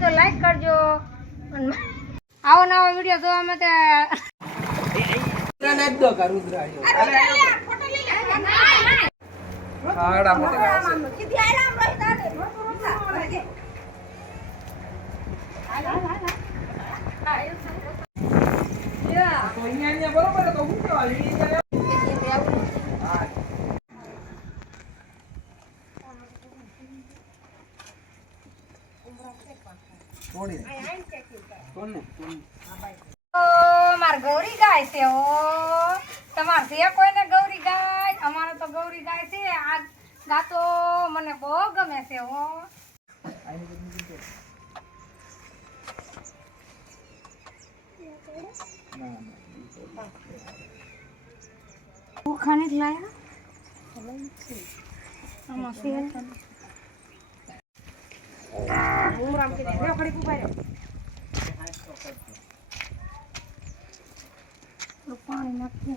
હોય તો લાઈક કરજો અને આવો નવો વિડિયો જોવા માટે માર ગૌરી ગાય છે ઓ તમાર છે કોઈને ગૌરી ગાય અમારે તો ગૌરી ગાય છે આ ગાતો મને બહુ ગમે છે ઓ ખાને જ લાયા આમાં છે હું રામ કે દે ખડી પુપાય પાણી નાખી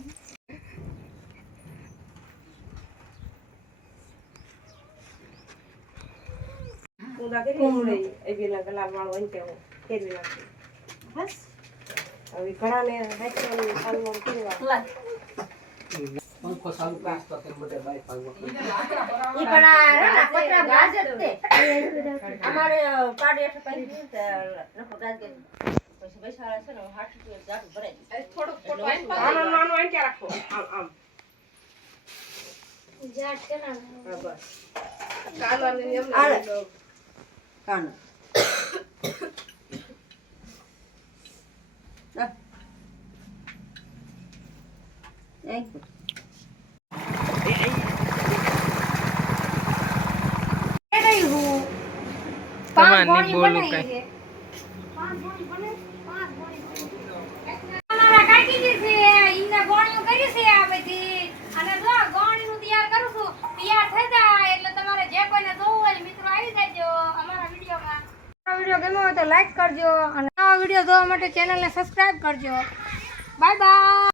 કુમળી એવી ના ગલા વાળો અંતે ફેરવી નાખી બસ હવે ઘણાને હાથમાં સાલમાં કેવા પંખો ચાલુ કાસ તો તેમ બધે બાઈ પાગો ઈ પણ આ પતરા ગાજ જ તે અમારે પાડે કરી નખો ગાજ કે પછી બેસાડા છે ને હાથ જાડું ભરાય થોડો ફોટો આનો નાનો આઈ કે રાખો આમ આમ જાટ કેના હા બસ કાલવાને એમ કાન એક તમારી બોલું કઈ અમારા કાકી છે ઈને ગોણીઓ કરી છે આ બધી અને જો ગોણીનું તૈયાર કરું છું તૈયાર થઈ જાય એટલે તમારે જે કોઈને જોવું હોય મિત્રો આવી જાજો અમારા વિડિયોમાં આ વિડિયો ગમ્યો હોય તો લાઈક કરજો અને આ વિડિયો જોવા માટે ચેનલને સબસ્ક્રાઇબ કરજો બાય બાય